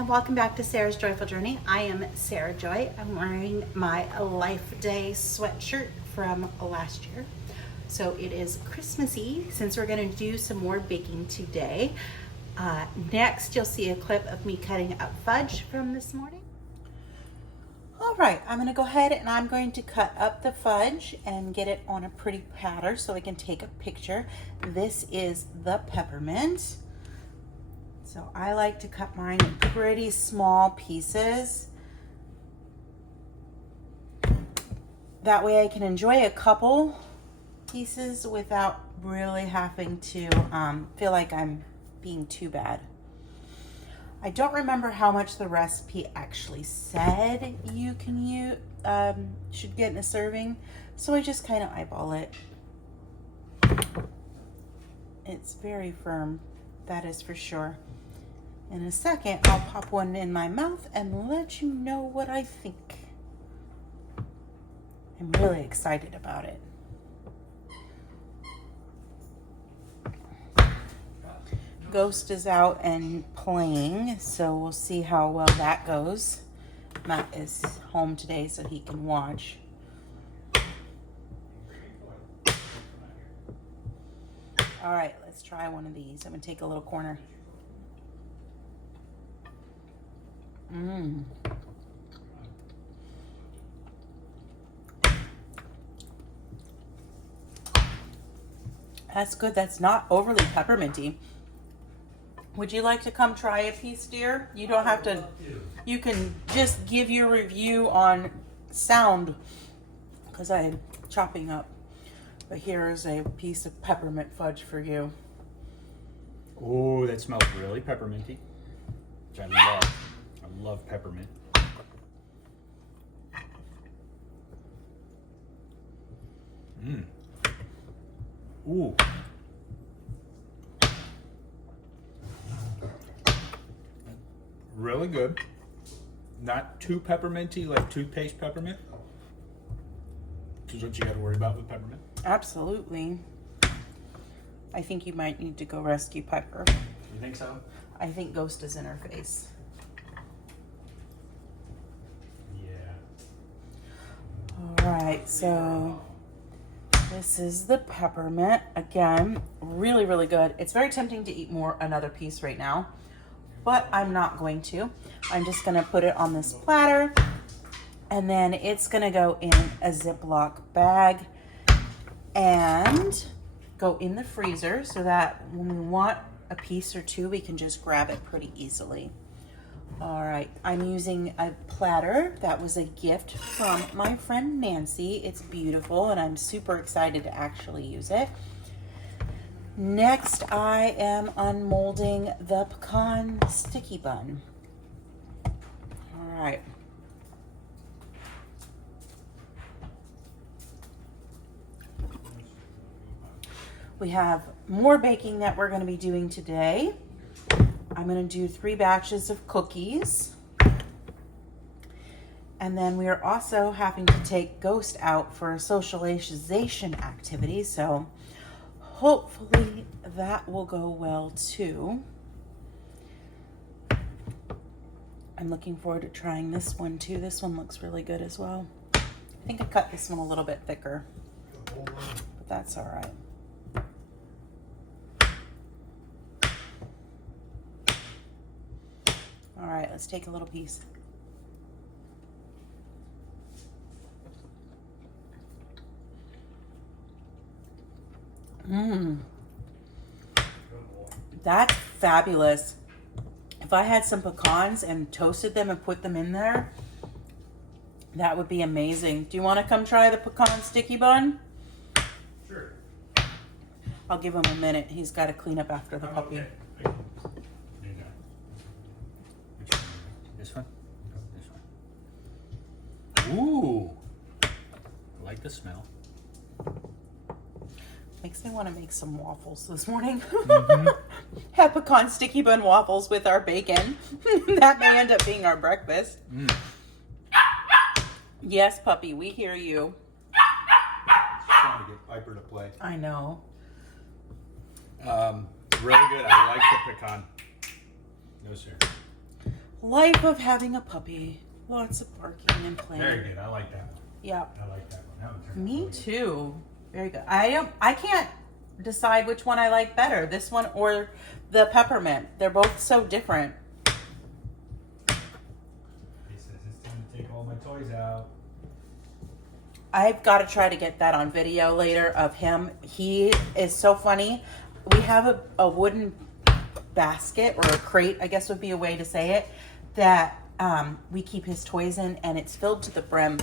and welcome back to Sarah's Joyful Journey. I am Sarah Joy. I'm wearing my Life Day sweatshirt from last year. So it is Christmassy since we're going to do some more baking today. Next, you'll see a clip of me cutting up fudge from this morning. All right, I'm going to go ahead and I'm going to cut up the fudge and get it on a pretty platter so I can take a picture. This is the peppermint. So I like to cut mine in pretty small pieces. That way I can enjoy a couple pieces without really having to feel like I'm being too bad. I don't remember how much the recipe actually said you can should get in a serving, so I just kind of eyeball it. It's very firm, that is for sure. In a second, I'll pop one in my mouth and let you know what I think. I'm really excited about it. Ghost is out and playing, so we'll see how well that goes. Matt is home today so he can watch. All right, let's try one of these. I'm gonna take a little corner. That's good. That's not overly pepperminty. Would you like to come try a piece, dear? You don't have to. You can just give your review on sound because I'm chopping up. But here is a piece of peppermint fudge for you. Oh, that smells really pepperminty, which I love. I love peppermint. Ooh. Really good. Not too pepperminty, like toothpaste peppermint. Which is what you got to worry about with peppermint. Absolutely. I think you might need to go rescue Pepper. You think so? I think Ghost is in her face. Yeah. All right, so this is the peppermint. Again, really, really good. It's very tempting to eat another piece right now, but I'm not going to. I'm just gonna put it on this platter, and then it's gonna go in a Ziploc bag and go in the freezer so that when we want a piece or two, we can just grab it pretty easily. All right, I'm using a platter that was a gift from my friend Nancy. It's beautiful and I'm super excited to actually use it. Next, I am unmolding the pecan sticky bun. All right. We have more baking that we're going to be doing today. I'm going to do 3 batches of cookies. And then we are also having to take Ghost out for a socialization activity. So hopefully that will go well too. I'm looking forward to trying this one too. This one looks really good as well. I think I cut this one a little bit thicker, but that's all right. All right, let's take a little piece. That's fabulous. If I had some pecans and toasted them and put them in there, that would be amazing. Do you want to come try the pecan sticky bun? Sure. I'll give him a minute. He's got to clean up after the puppy. Okay. This one? This one. Ooh. I like the smell. Makes me want to make some waffles this morning. Have pecan sticky bun waffles with our bacon. That may end up being our breakfast. Yes, puppy, we hear you. Trying to get Piper to play. I know. Really good. I like the pecan. No, sir. Life of having a puppy. Lots of barking and playing. Very good. I like that one. Yeah. I like that one. That one turned out Me really good. too. Very good. I can't decide which one I like better, this one or the peppermint. They're both so different. He says it's time to take all my toys out. I've got to try to get that on video later of him. He is so funny. We have a wooden basket or a crate, I guess would be a way to say it, that we keep his toys in, and it's filled to the brim.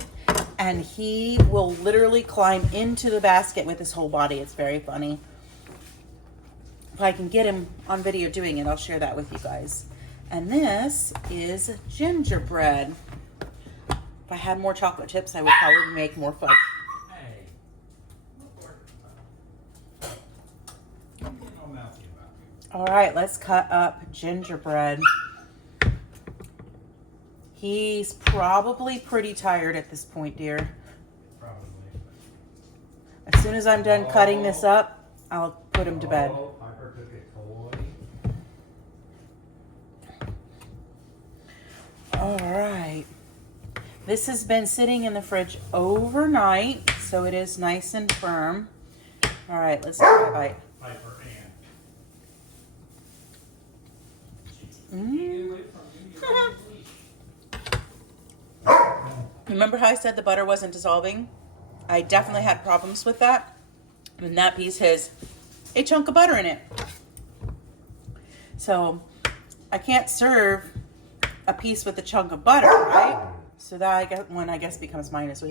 And he will literally climb into the basket with his whole body. It's very funny. If I can get him on video doing it, I'll share that with you guys. And this is gingerbread. If I had more chocolate chips, I would probably make more fudge. Hey. Look where- I'm getting all mouthy about you. All right, let's cut up gingerbread. He's probably pretty tired at this point, dear. Probably. As soon as I'm done cutting this up, I'll put him to bed. Oh, Piper took a toy. All right. This has been sitting in the fridge overnight, so it is nice and firm. All right, let's try a bite. Piper Mm. Remember how I said the butter wasn't dissolving? I definitely had problems with that. And that piece has a chunk of butter in it. So I can't serve a piece with a chunk of butter, right? So that one, I guess, becomes minus.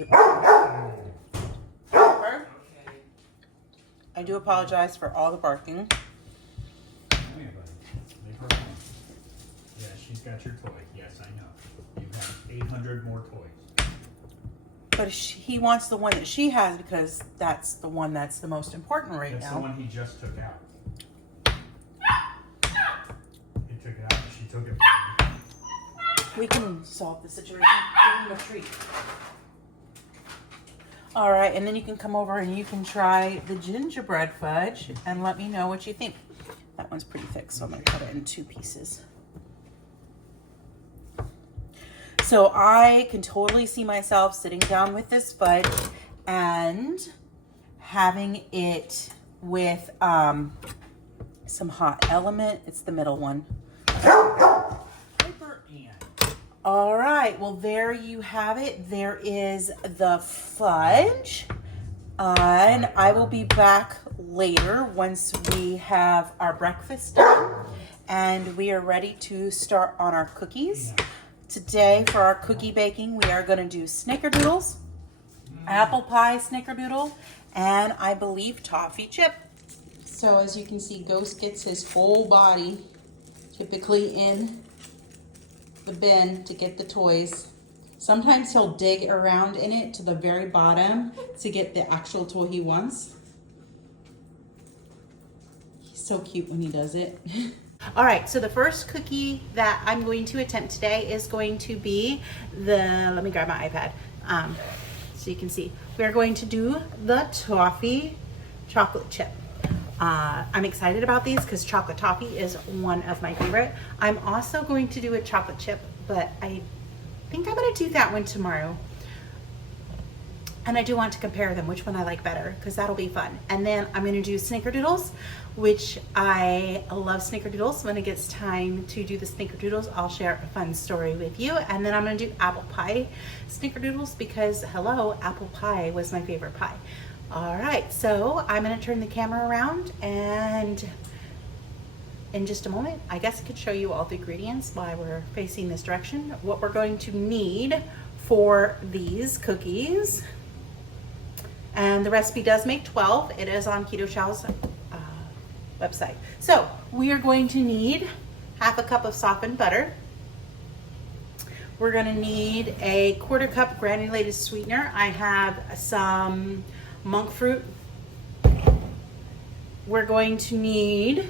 I do apologize for all the barking. Yeah, she's got your toy. Yes, I know. You have 800 more toys. But he wants the one that she has because that's the one that's the most important right That's now. the one he just took out. He took it out. She took it from me. We can solve the situation. Give him a treat. All right, and then you can come over and you can try the gingerbread fudge and let me know what you think. That one's pretty thick, so I'm going to cut it in 2 pieces. So I can totally see myself sitting down with this fudge and having it with some hot element. It's the middle one. Piper and. All right, well, there you have it. There is the fudge. And I will be back later once we have our breakfast done and we are ready to start on our cookies. Today, for our cookie baking, we are going to do snickerdoodles, apple pie snickerdoodle, and I believe toffee chip. So as you can see, Ghost gets his whole body typically in the bin to get the toys. Sometimes he'll dig around in it to the very bottom to get the actual toy he wants. He's so cute when he does it. All right, so the first cookie that I'm going to attempt today is going to be let me grab my iPad so you can see. We're going to do the toffee chocolate chip. I'm excited about these because chocolate toffee is one of my favorite. I'm also going to do a chocolate chip, but I think I'm going to do that one tomorrow. And I do want to compare them, which one I like better, because that'll be fun. And then I'm going to do snickerdoodles, which I love snickerdoodles. When it gets time to do the snickerdoodles, I'll share a fun story with you. And then I'm going to do apple pie snickerdoodles because, hello, apple pie was my favorite pie. All right, so I'm going to turn the camera around, and in just a moment, I guess I could show you all the ingredients while we're facing this direction. What we're going to need for these cookies. And the recipe does make 12. It is on Keto Chow's website. So we are going to need half a cup of softened butter. We're going to need a 1/4 cup granulated sweetener. I have some monk fruit. We're going to need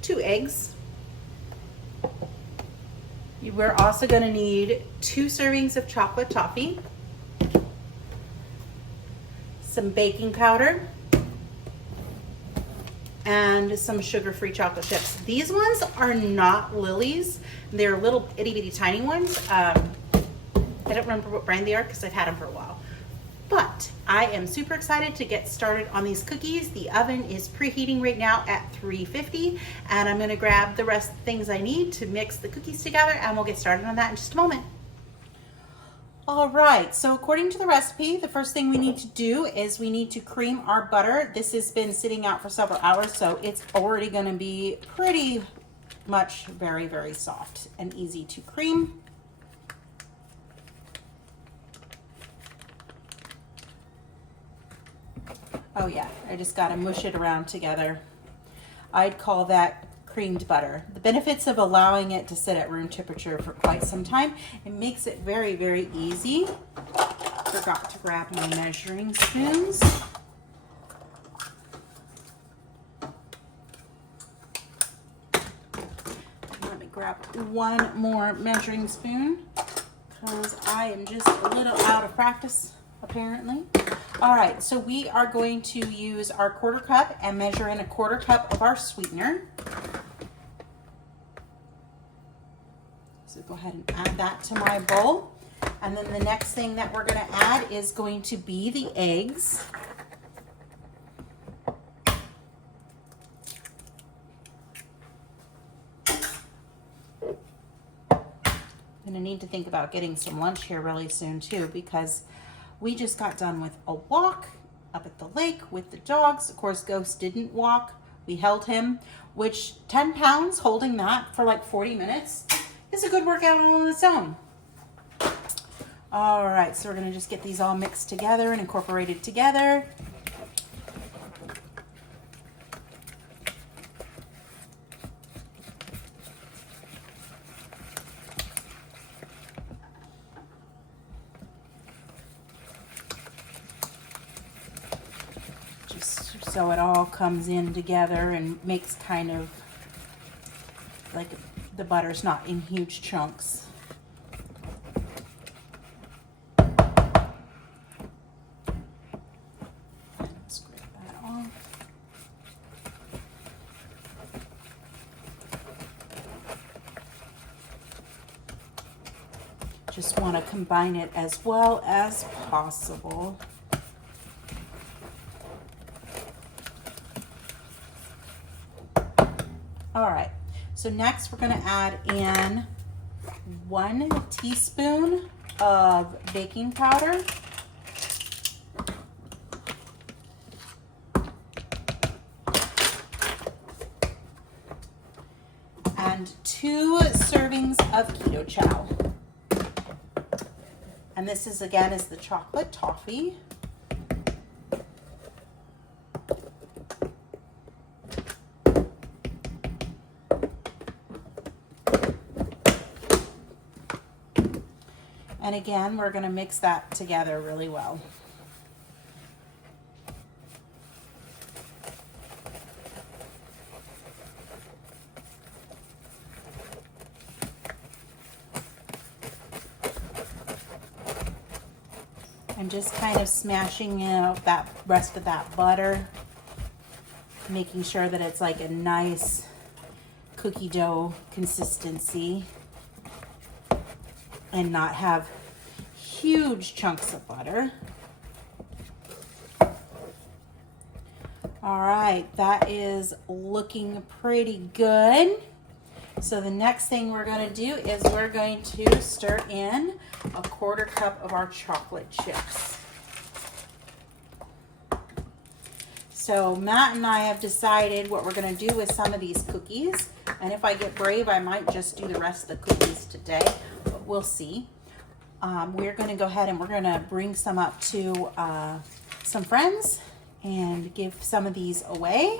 2 eggs. We're also going to need 2 servings of chocolate toffee, some baking powder, and some sugar-free chocolate chips. These ones are not Lily's. They're little itty bitty tiny ones. I don't remember what brand they are because I've had them for a while. But I am super excited to get started on these cookies. The oven is preheating right now at 350, and I'm gonna grab the rest of the things I need to mix the cookies together, and we'll get started on that in just a moment. All right, so according to the recipe, the first thing we need to do is we need to cream our butter. This has been sitting out for several hours, so it's already gonna be pretty much very, very soft and easy to cream. Oh yeah, I just gotta mush it around together. I'd call that creamed butter. The benefits of allowing it to sit at room temperature for quite some time, it makes it very, very easy. Forgot to grab my measuring spoons. Let me grab one more measuring spoon because I am just a little out of practice, apparently. All right, so we are going to use our 1/4 cup and measure in a 1/4 cup of our sweetener. So go ahead and add that to my bowl. And then the next thing that we're gonna add is going to be the eggs. I'm gonna need to think about getting some lunch here really soon too, because we just got done with a walk up at the lake with the dogs. Of course, Ghost didn't walk. We held him, which 10 pounds holding that for like 40 minutes is a good workout on its own. All right, so we're gonna just get these all mixed together and incorporated together. So it all comes in together and makes kind of like the butter's not in huge chunks. Scrape that off. Just want to combine it as well as possible. All right, so next we're gonna add in 1 teaspoon of baking powder. And 2 servings of Keto Chow. And this is again is the chocolate toffee. And again, we're going to mix that together really well. I'm just kind of smashing out that rest of that butter, making sure that it's like a nice cookie dough consistency and not have huge chunks of butter. All right, that is looking pretty good. So the next thing we're going to do is we're going to stir in a 1/4 cup of our chocolate chips. So Matt and I have decided what we're going to do with some of these cookies. And if I get brave, I might just do the rest of the cookies today, but we'll see. We're going to go ahead and we're going to bring some up to some friends and give some of these away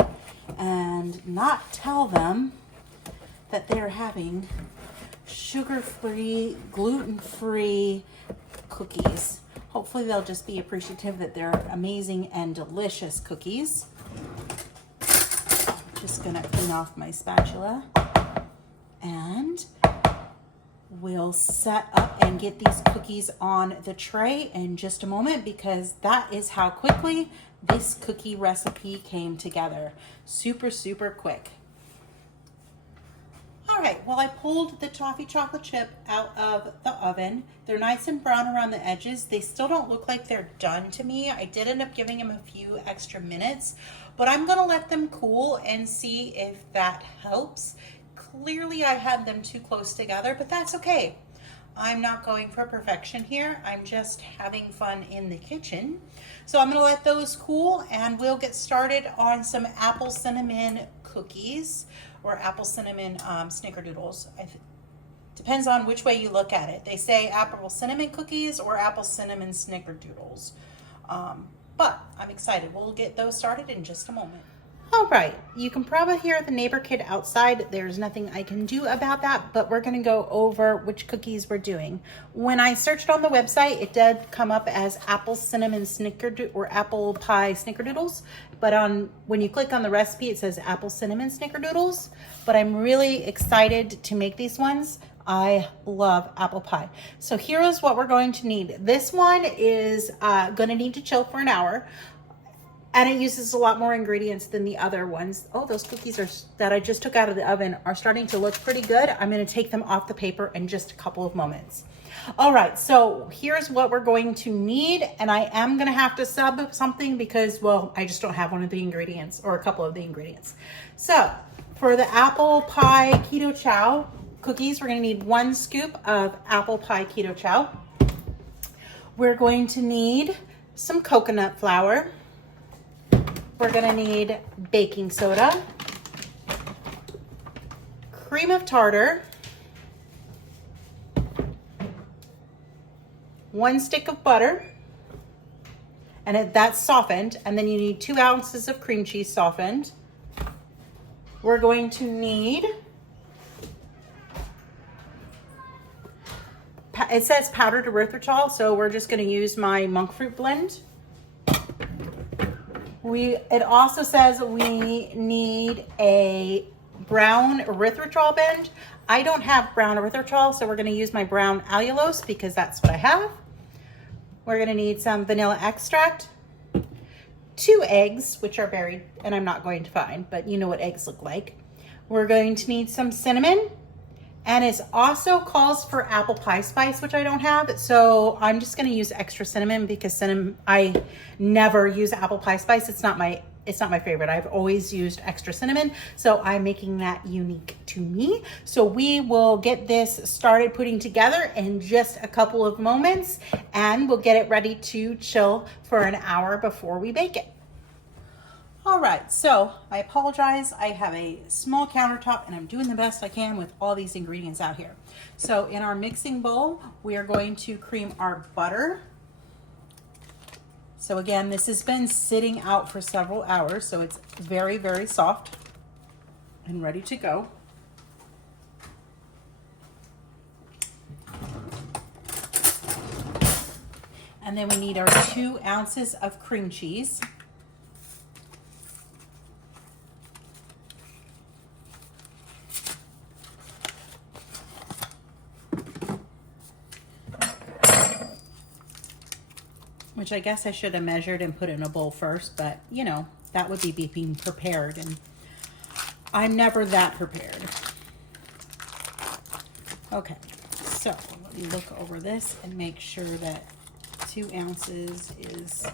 and not tell them that they're having sugar-free, gluten-free cookies. Hopefully they'll just be appreciative that they're amazing and delicious cookies. Just gonna clean off my spatula and we'll set up and get these cookies on the tray in just a moment, because that is how quickly this cookie recipe came together. Super, super quick. All right, well, I pulled the toffee chocolate chip out of the oven. They're nice and brown around the edges. They still don't look like they're done to me. I did end up giving them a few extra minutes, but I'm gonna let them cool and see if that helps. Clearly I had them too close together, but that's okay. I'm not going for perfection here. I'm just having fun in the kitchen. So I'm gonna let those cool and we'll get started on some apple cinnamon cookies or apple cinnamon snickerdoodles. Depends on which way you look at it. They say apple cinnamon cookies or apple cinnamon snickerdoodles. But I'm excited. We'll get those started in just a moment. All right, you can probably hear the neighbor kid outside. There's nothing I can do about that, but we're gonna go over which cookies we're doing. When I searched on the website, it did come up as apple cinnamon snickerdoodle or apple pie snickerdoodles, but when you click on the recipe, it says apple cinnamon snickerdoodles, but I'm really excited to make these ones. I love apple pie. So here is what we're going to need. This one is gonna need to chill for an hour. And it uses a lot more ingredients than the other ones. Oh, those cookies that I just took out of the oven are starting to look pretty good. I'm gonna take them off the paper in just a couple of moments. All right, so here's what we're going to need. And I am gonna have to sub something because, well, I just don't have one of the ingredients or a couple of the ingredients. So for the apple pie Keto Chow cookies, we're gonna need 1 scoop of apple pie Keto Chow. We're going to need some coconut flour. We're gonna need baking soda, cream of tartar, 1 stick of butter, and that's softened, and then you need 2 ounces of cream cheese softened. We're going to need, it says powdered erythritol, so we're just gonna use my monk fruit blend. It also says we need a brown erythritol blend. I don't have brown erythritol, so we're gonna use my brown allulose because that's what I have. We're gonna need some vanilla extract, 2 eggs, which are buried, and I'm not going to find, but you know what eggs look like. We're going to need some cinnamon, and it also calls for apple pie spice, which I don't have. So I'm just gonna use extra cinnamon because I never use apple pie spice. It's not my favorite. I've always used extra cinnamon. So I'm making that unique to me. So we will get this started putting together in just a couple of moments and we'll get it ready to chill for an hour before we bake it. All right, so I apologize. I have a small countertop and I'm doing the best I can with all these ingredients out here. So in our mixing bowl, we are going to cream our butter. So again, this has been sitting out for several hours, so it's very, very soft and ready to go. And then we need our 2 ounces of cream cheese. Which I guess I should have measured and put in a bowl first, but you know, that would be being prepared and I'm never that prepared. Okay, so let me look over this and make sure that 2 ounces is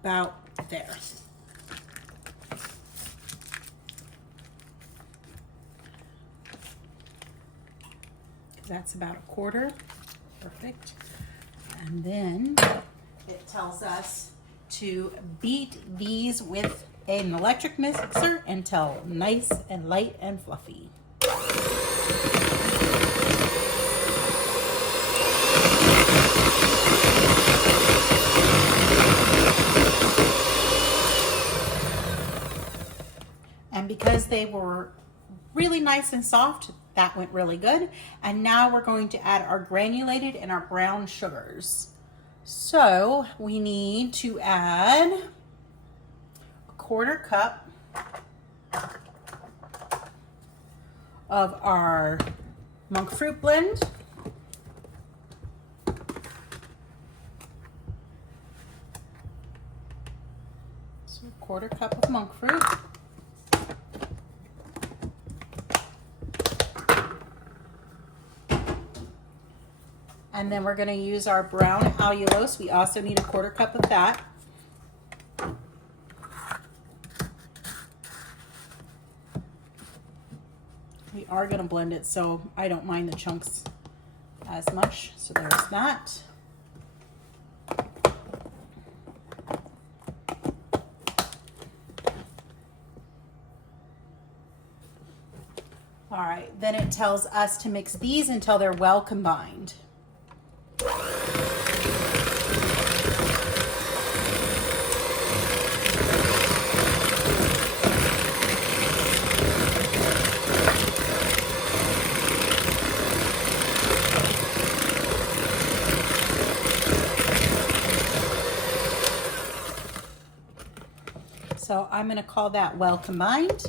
about there. That's about 1/4. Perfect. And then it tells us to beat these with an electric mixer until nice and light and fluffy. And because they were really nice and soft, that went really good. And now we're going to add our granulated and our brown sugars. So we need to add 1/4 cup of our monk fruit blend. So a 1/4 cup of monk fruit. And then we're going to use our brown allulose. We also need a 1/4 cup of that. We are going to blend it so I don't mind the chunks as much. So there's that. All right, then it tells us to mix these until they're well combined. So I'm going to call that well combined.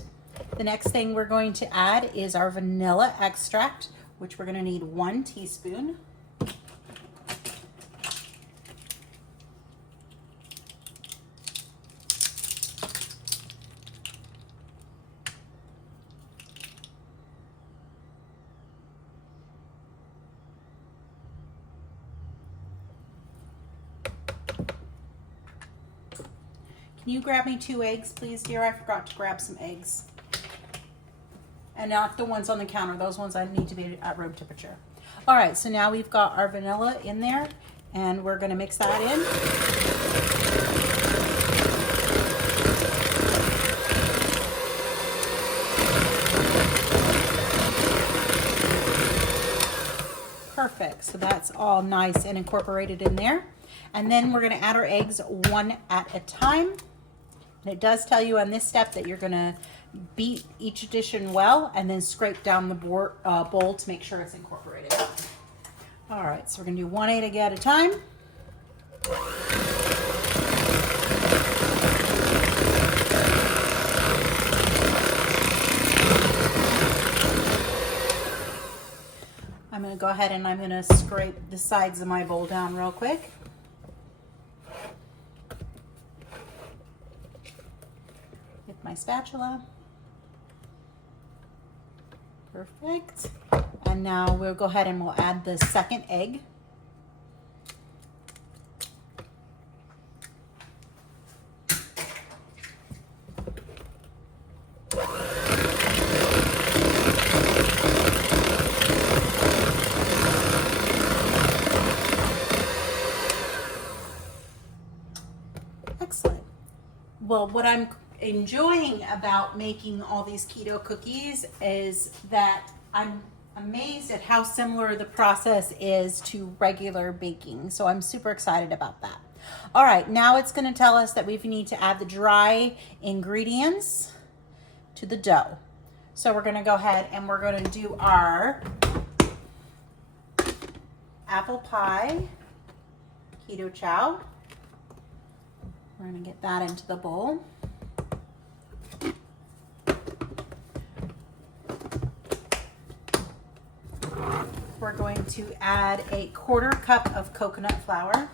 The next thing we're going to add is our vanilla extract, which we're going to need 1 teaspoon. Can you grab me 2 eggs, please, dear? I forgot to grab some eggs. And not the ones on the counter. Those ones I need to be at room temperature. All right, so now we've got our vanilla in there, and we're going to mix that in. Perfect. So that's all nice and incorporated in there. And then we're going to add our eggs one at a time. And it does tell you on this step that you're going to beat each addition well and then scrape down the bowl to make sure it's incorporated. All right, so we're going to do 1 egg at a time. I'm going to go ahead and I'm going to scrape the sides of my bowl down real quick. With my spatula. Perfect. And now we'll go ahead and we'll add the second egg. Excellent. Well, what I'm enjoying about making all these keto cookies is that I'm amazed at how similar the process is to regular baking. So I'm super excited about that. All right, now it's going to tell us that we need to add the dry ingredients to the dough. So we're going to go ahead and we're going to do our apple pie keto chow. We're going to get that into the bowl. We're going to add a 1/4 cup of coconut flour.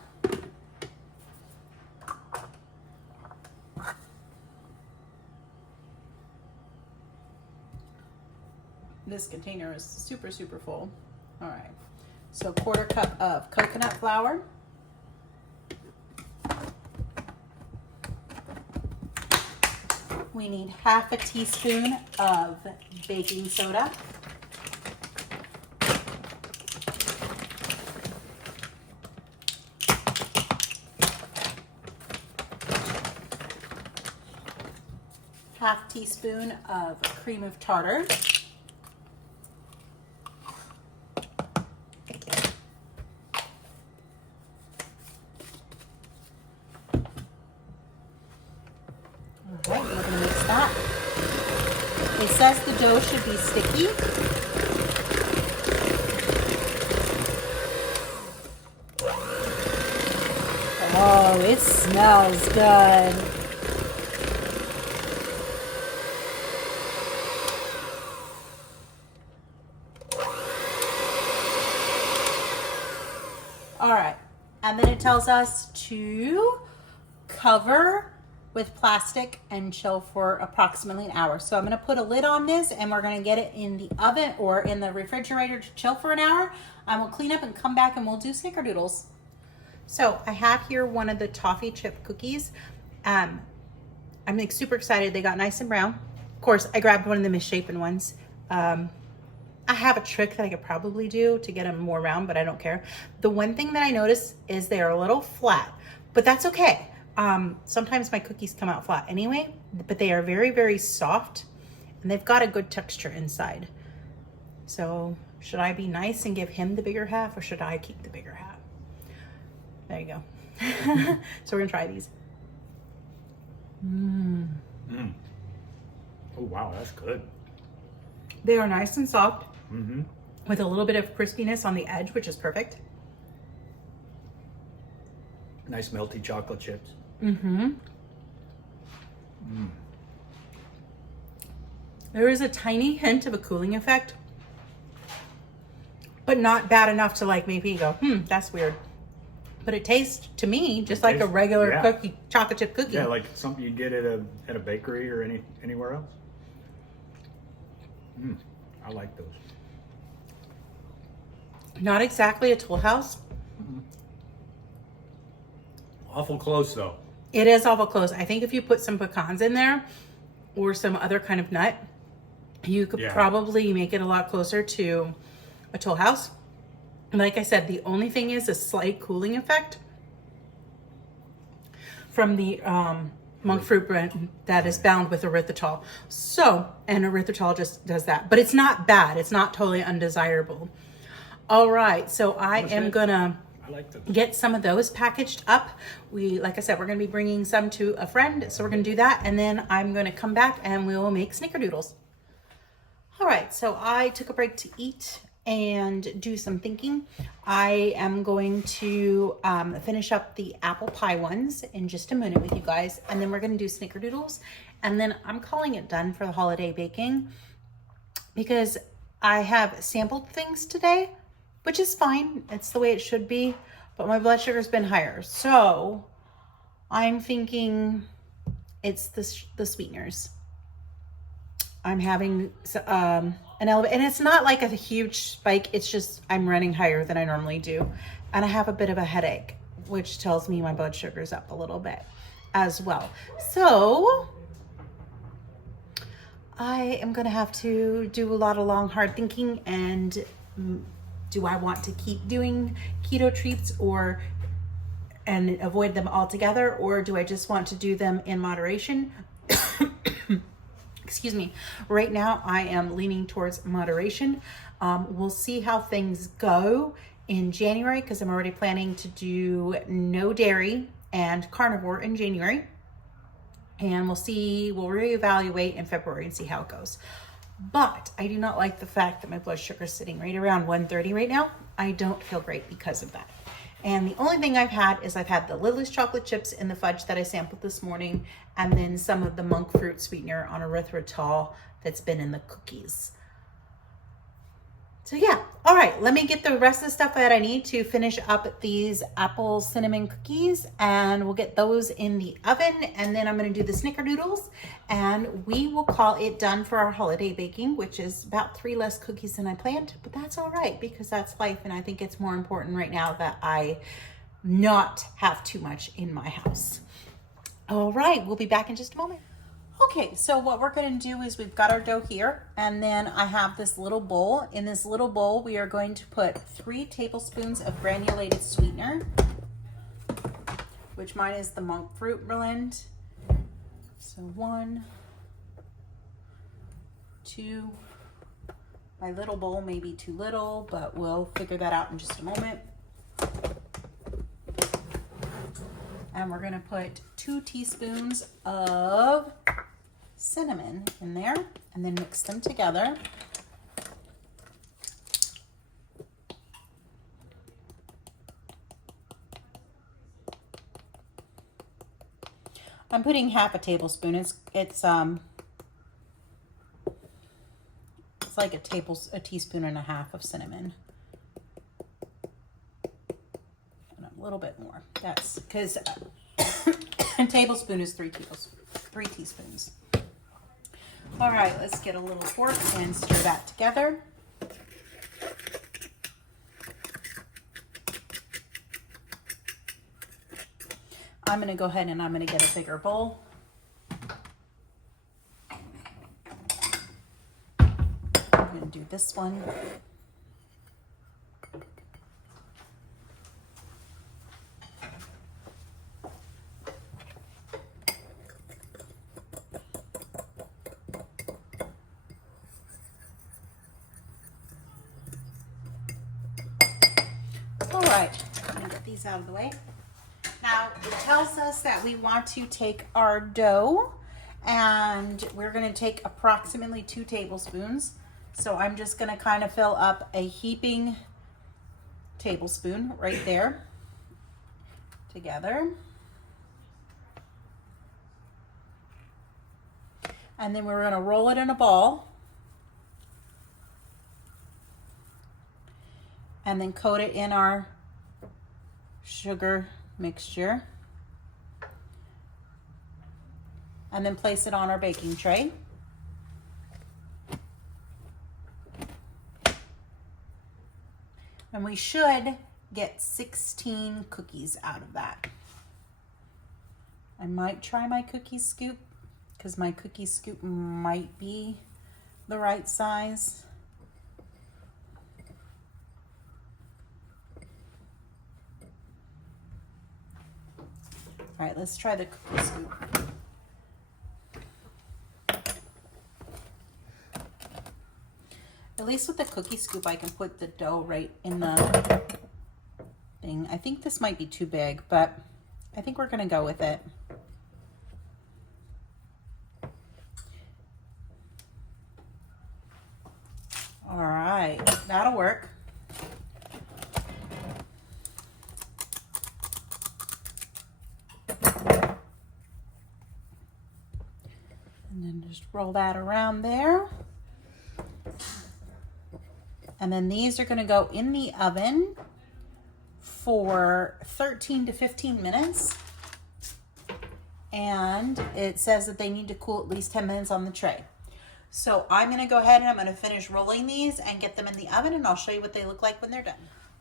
This container is super full. All right, so 1/4 cup of coconut flour. We need 1/2 teaspoon of baking soda. Half teaspoon of cream of tartar. All right, we're going to mix that. It says the dough should be sticky. Oh, it smells good. All right, and then it tells us to cover with plastic and chill for approximately an hour. So I'm going to put a lid on this and we're going to get it in the oven or in the refrigerator to chill for an hour. I will clean up and come back and we'll do snickerdoodles. So I have here one of the toffee chip cookies. I'm like super excited. They got nice and brown. Of course, I grabbed one of the misshapen ones. I have a trick that I could probably do to get them more round, but I don't care. The one thing that I noticed is they're a little flat, but that's okay. Sometimes my cookies come out flat anyway, but they are very, very soft and they've got a good texture inside. So should I be nice and give him the bigger half or should I keep the bigger half? There you go. So we're gonna try these. Oh wow, that's good. They are nice and soft with a little bit of crispiness on the edge, which is perfect. Nice melty chocolate chips. There is a tiny hint of a cooling effect, but not bad enough to like maybe go, that's weird. But it tastes to me just like a regular cookie, chocolate chip cookie. Yeah, like something you get at a bakery or anywhere else. I like those. Not exactly a Toll House. Awful close though. It is awful close. I think if you put some pecans in there or some other kind of nut, you could probably make it a lot closer to a Toll House. Like I said, the only thing is a slight cooling effect from the monk fruit bread that is bound with erythritol. So, and erythritol just does that, but it's not bad. It's not totally undesirable. All right, so I am gonna get some of those packaged up. Like I said, we're gonna be bringing some to a friend, so we're gonna do that, and then I'm gonna come back and we will make snickerdoodles. All right, so I took a break to eat and do some thinking. I am going to finish up the apple pie ones in just a minute with you guys, and then we're gonna do snickerdoodles, and then I'm calling it done for the holiday baking because I have sampled things today, which is fine. It's the way it should be, but my blood sugar's been higher. So I'm thinking it's the sweeteners. I'm having an elevate, and it's not like a huge spike. It's just I'm running higher than I normally do. And I have a bit of a headache, which tells me my blood sugar's up a little bit as well. So I am gonna have to do a lot of long, hard thinking. And do I want to keep doing keto treats and avoid them altogether? Or do I just want to do them in moderation? Excuse me. Right now, I am leaning towards moderation. We'll see how things go in January because I'm already planning to do no dairy and carnivore in January. And we'll reevaluate in February and see how it goes. But I do not like the fact that my blood sugar is sitting right around 130 right now. I don't feel great because of that. And the only thing I've had the Lily's chocolate chips in the fudge that I sampled this morning, and then some of the monk fruit sweetener on erythritol that's been in the cookies. So yeah, all right, let me get the rest of the stuff that I need to finish up these apple cinnamon cookies, and we'll get those in the oven, and then I'm gonna do the snickerdoodles, and we will call it done for our holiday baking, which is about 3 less cookies than I planned, but that's all right because that's life, and I think it's more important right now that I not have too much in my house. All right, we'll be back in just a moment. Okay, so what we're going to do is we've got our dough here, and then I have this little bowl. In this little bowl, we are going to put 3 tablespoons of granulated sweetener, which mine is the monk fruit blend. So 1, 2, my little bowl may be too little, but we'll figure that out in just a moment. And we're going to put 2 teaspoons of cinnamon in there and then mix them together. I'm putting half a tablespoon. It's like a teaspoon and a half of cinnamon. And a little bit more. That's because A tablespoon is 3 teaspoons. All right, let's get a little fork and stir that together. I'm going to go ahead and I'm going to get a bigger bowl. I'm going to do this one. All right, I'm going to get these out of the way. Now, it tells us that we want to take our dough and we're going to take approximately 2 tablespoons. So I'm just going to kind of fill up a heaping tablespoon right there together. And then we're going to roll it in a ball and then coat it in our sugar mixture and then place it on our baking tray. And we should get 16 cookies out of that. I might try my cookie scoop because my cookie scoop might be the right size. All right, let's try the cookie scoop. At least with the cookie scoop, I can put the dough right in the thing. I think this might be too big, but I think we're gonna go with it. All right, that'll work. And then just roll that around there. And then these are gonna go in the oven for 13 to 15 minutes. And it says that they need to cool at least 10 minutes on the tray. So I'm gonna go ahead and I'm gonna finish rolling these and get them in the oven, and I'll show you what they look like when they're done.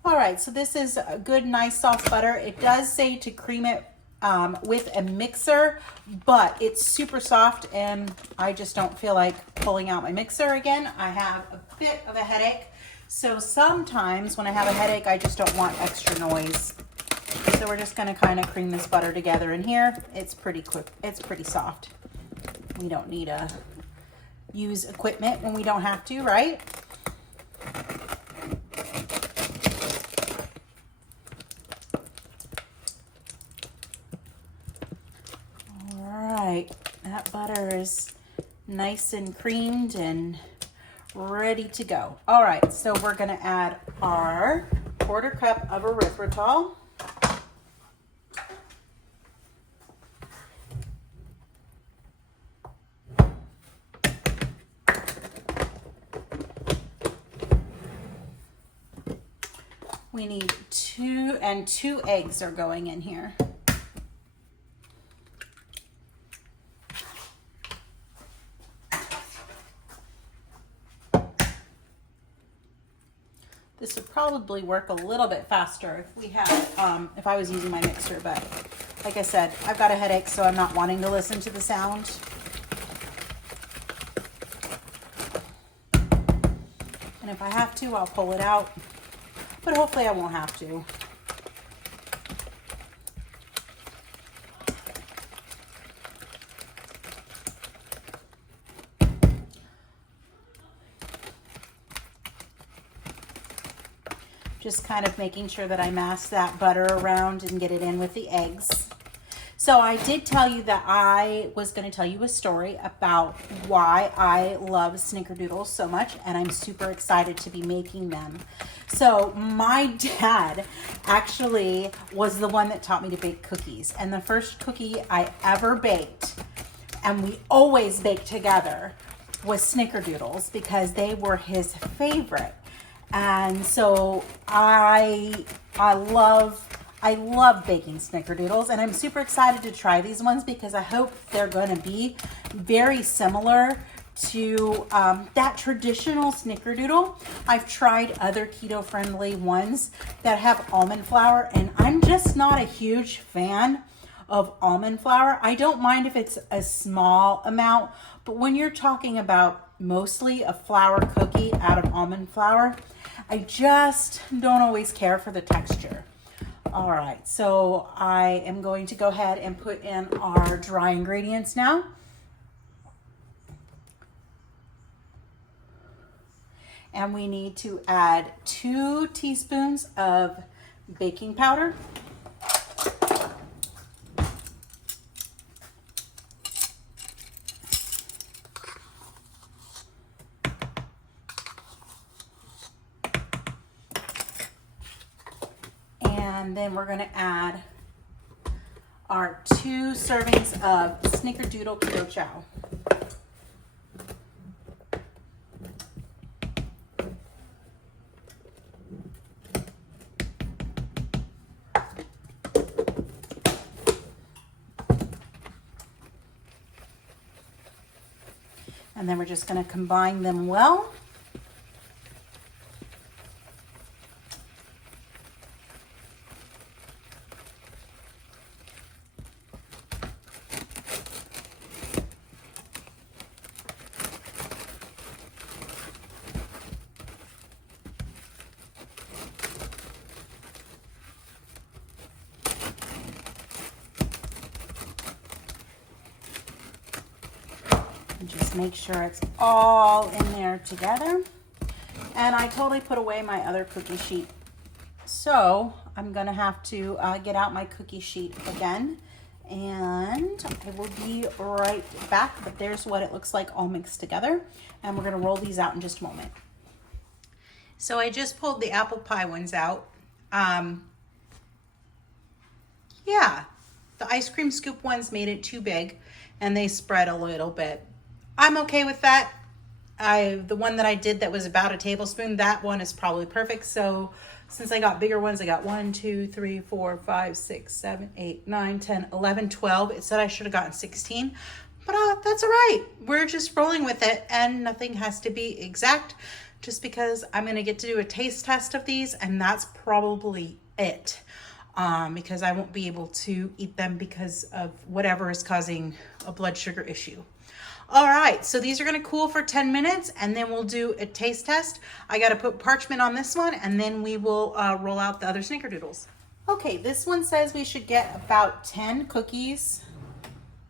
All right, so this is a good, nice soft butter. It does say to cream it with a mixer, but it's super soft and I just don't feel like pulling out my mixer again. I have a bit of a headache. So sometimes when I have a headache, I just don't want extra noise. So we're just gonna kind of cream this butter together in here. It's pretty quick, it's pretty soft. We don't need to use equipment when we don't have to, right? All right, that butter is nice and creamed and ready to go. All right, so we're gonna add our 1/4 cup of erythritol. We need 2 eggs are going in here. This would probably work a little bit faster if we had, if I was using my mixer, but like I said, I've got a headache, so I'm not wanting to listen to the sound. And if I have to, I'll pull it out, but hopefully I won't have to. Just kind of making sure that I mass that butter around and get it in with the eggs. So I did tell you that I was going to tell you a story about why I love snickerdoodles so much, and I'm super excited to be making them. So my dad actually was the one that taught me to bake cookies, and the first cookie I ever baked, and we always baked together, was snickerdoodles because they were his favorite. And so I love I love baking snickerdoodles, and I'm super excited to try these ones because I hope they're going to be very similar to that traditional snickerdoodle. I've tried other keto-friendly ones that have almond flour, and I'm just not a huge fan of almond flour. I don't mind if it's a small amount, but when you're talking about mostly a flour cookie out of almond flour, I just don't always care for the texture. All right, so I am going to go ahead and put in our dry ingredients now. And we need to add 2 teaspoons of baking powder. And then we're going to add our 2 servings of Snickerdoodle Keto Chow. And then we're just going to combine them well. And just make sure it's all in there together. And I totally put away my other cookie sheet. So I'm gonna have to get out my cookie sheet again, and I will be right back. But there's what it looks like all mixed together. And we're gonna roll these out in just a moment. So I just pulled the apple pie ones out. Yeah, the ice cream scoop ones made it too big and they spread a little bit. I'm okay with that. The one that I did that was about a tablespoon, that one is probably perfect. So since I got bigger ones, I got 1, 2, 3, 4, 5, 6, 7, 8, 9, 10, 11, 12. It said I should have gotten 16, but that's all right. We're just rolling with it, and nothing has to be exact just because I'm going to get to do a taste test of these, and that's probably it. Because I won't be able to eat them because of whatever is causing a blood sugar issue. All right, so these are gonna cool for 10 minutes and then we'll do a taste test. I gotta put parchment on this one and then we will roll out the other snickerdoodles. Okay, this one says we should get about 10 cookies.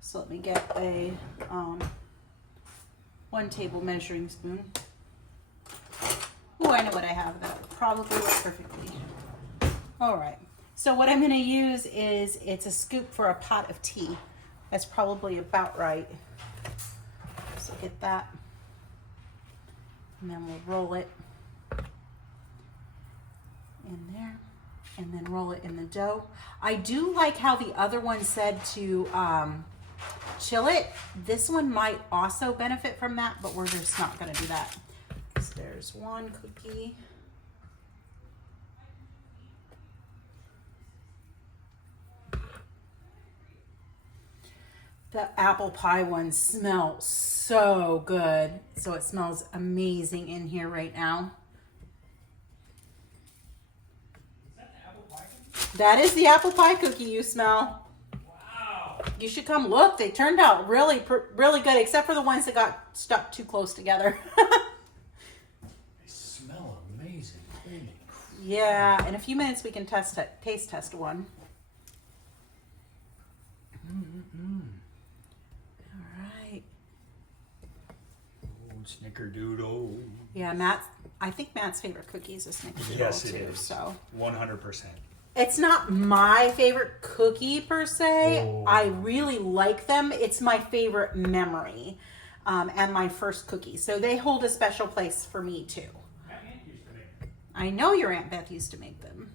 So let me get a 1 table measuring spoon. Oh, I know what I have. That would probably work perfectly. All right, so what I'm gonna use is, it's a scoop for a pot of tea. That's probably about right. So get that, and then we'll roll it in there, and then roll it in the dough. I do like how the other one said to chill it. This one might also benefit from that, but we're just not gonna do that. So there's 1 cookie. The apple pie one smells so good. So it smells amazing in here right now. That is the apple pie cookie you smell. Wow. You should come look. They turned out really good, except for the ones that got stuck too close together. They smell amazing. Yeah, in a few minutes we can taste test one. Snickerdoodle. Yeah, I think Matt's favorite cookie is a snickerdoodle Yes, too. it is. So 100%. it's not my favorite cookie per se. Oh. I really like them. It's my favorite memory, and my first cookie. So they hold a special place for me too. My aunt used to make them. I know your Aunt Beth used to make them.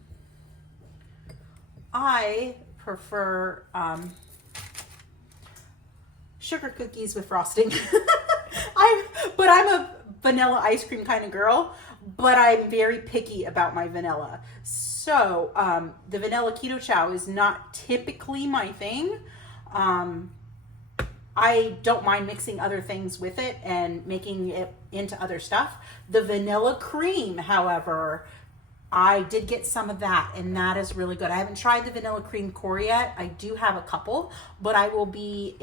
I prefer sugar cookies with frosting. I'm a vanilla ice cream kind of girl, but I'm very picky about my vanilla. So the vanilla keto chow is not typically my thing. I don't mind mixing other things with it and making it into other stuff. The vanilla cream, however, I did get some of that, and that is really good. I haven't tried the vanilla cream core yet. I do have a couple, but I will be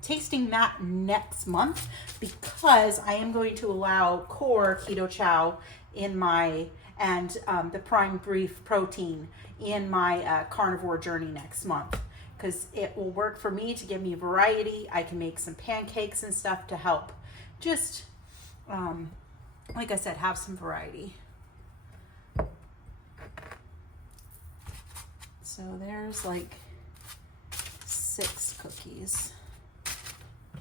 tasting that next month because I am going to allow core keto chow in my, and the prime beef protein in my carnivore journey next month, because it will work for me to give me variety. I can make some pancakes and stuff to help just, like I said, have some variety. So there's like 6 cookies.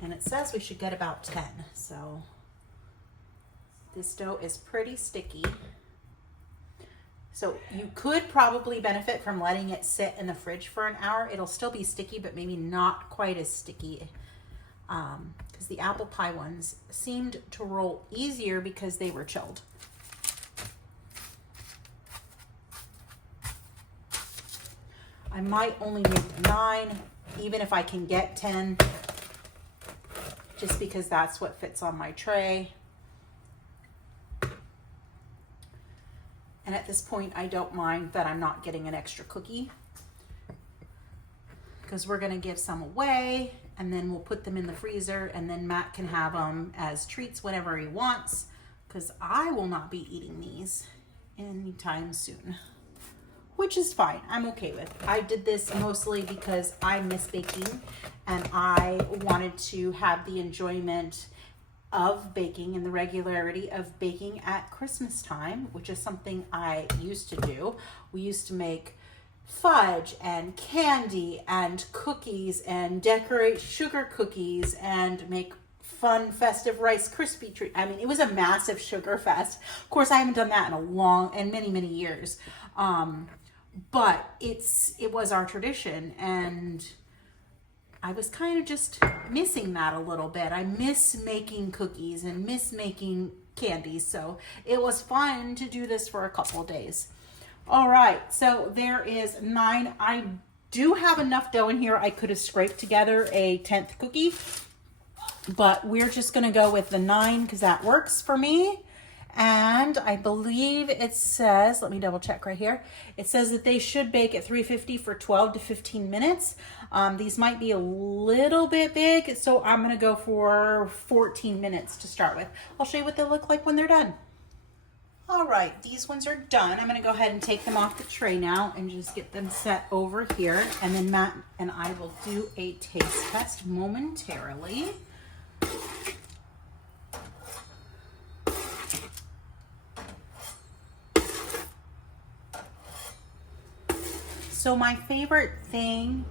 And it says we should get about 10. So this dough is pretty sticky. So you could probably benefit from letting it sit in the fridge for an hour. It'll still be sticky, but maybe not quite as sticky. Because the apple pie ones seemed to roll easier because they were chilled. I might only make 9, even if I can get 10, just because that's what fits on my tray. And at this point, I don't mind that I'm not getting an extra cookie, because we're gonna give some away, and then we'll put them in the freezer, and then Matt can have them as treats whenever he wants, because I will not be eating these anytime soon. Which is fine. I'm okay with. I did this mostly because I miss baking and I wanted to have the enjoyment of baking and the regularity of baking at Christmas time, which is something I used to do. We used to make fudge and candy and cookies and decorate sugar cookies and make fun festive Rice Krispie treat. I mean, it was a massive sugar fest. Of course, I haven't done that in many years. But it was our tradition, and I was kind of just missing that a little bit. I miss making cookies and miss making candies, so it was fun to do this for a couple of days. All right, so there is 9. I do have enough dough in here. I could have scraped together a 10th cookie, but we're just gonna go with the 9 because that works for me. And I believe it says, let me double check right here. It says that they should bake at 350 for 12 to 15 minutes. These might be a little bit big, so I'm gonna go for 14 minutes to start with. I'll show you what they look like when they're done. All right, these ones are done. I'm gonna go ahead and take them off the tray now and just get them set over here. And then Matt and I will do a taste test momentarily. So my favorite thing,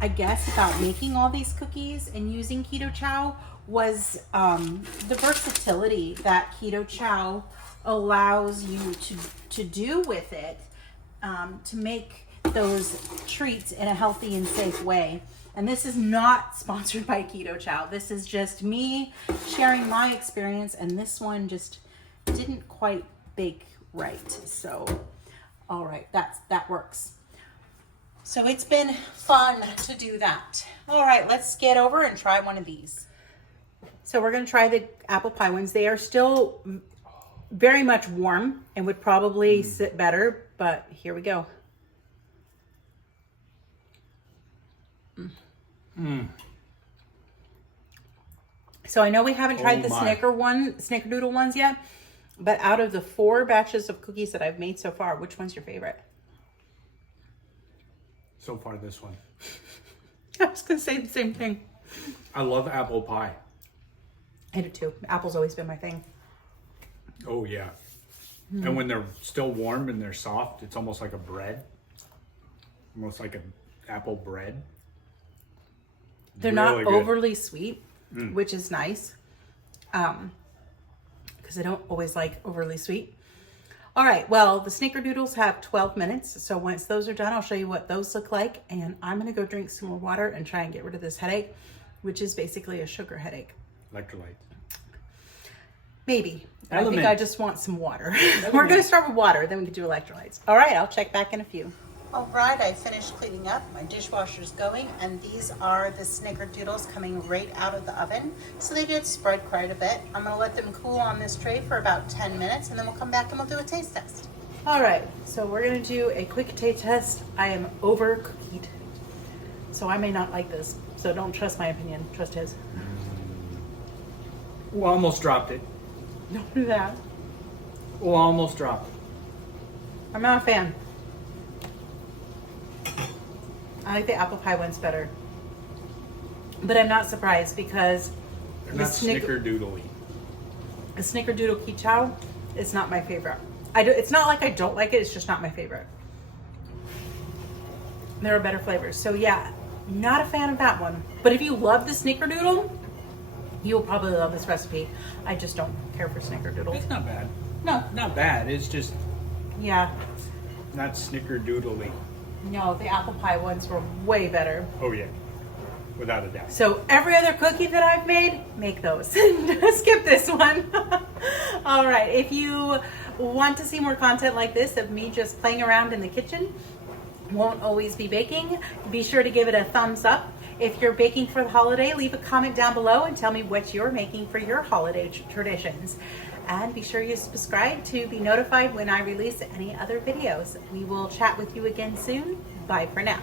I guess, about making all these cookies and using Keto Chow was the versatility that Keto Chow allows you to do with it, to make those treats in a healthy and safe way. And this is not sponsored by Keto Chow. This is just me sharing my experience, and this one just didn't quite bake right. So all right, that works. So it's been fun to do that. All right, let's get over and try one of these. So we're gonna try the apple pie ones. They are still very much warm and would probably sit better, but here we go. So I know we haven't tried the snickerdoodle ones yet. But out of the 4 batches of cookies that I've made so far, which one's your favorite? So far, this one. I was going to say the same thing. I love apple pie. I do too. Apple's always been my thing. Oh, yeah. And when they're still warm and they're soft, it's almost like a bread. Almost like an apple bread. They're really not overly sweet, which is nice. Because I don't always like overly sweet. All right, well, the snickerdoodles have 12 minutes. So once those are done, I'll show you what those look like. And I'm gonna go drink some more water and try and get rid of this headache, which is basically a sugar headache. Electrolytes. Maybe. I Element. think I just want some water. We're going to start with water, then we can do electrolytes. All right, I'll check back in a few. All right, I finished cleaning up. My dishwasher's going, and these are the snickerdoodles coming right out of the oven. So they did spread quite a bit. I'm going to let them cool on this tray for about 10 minutes, and then we'll come back and we'll do a taste test. All right, so we're going to do a quick taste test. I am over cookied, so I may not like this. So don't trust my opinion, trust his. Well, almost dropped it. Don't do that. Well, almost dropped it. I'm not a fan. I like the apple pie ones better. But I'm not surprised because They're not snickerdoodly. the snickerdoodle Keto Chow is not my favorite. It's not like I don't like it, it's just not my favorite. There are better flavors. So yeah, not a fan of that one. But if you love the snickerdoodle, you'll probably love this recipe. I just don't care for snickerdoodle. It's not bad. No. Not bad. It's just Yeah. not snickerdoodly. No, the apple pie ones were way better. Oh yeah, without a doubt. So every other cookie that I've made, make those. Skip this one. All right, if you want to see more content like this of me just playing around in the kitchen, won't always be baking, be sure to give it a thumbs up. If you're baking for the holiday, leave a comment down below and tell me what you're making for your holiday traditions. And be sure you subscribe to be notified when I release any other videos. We will chat with you again soon. Bye for now.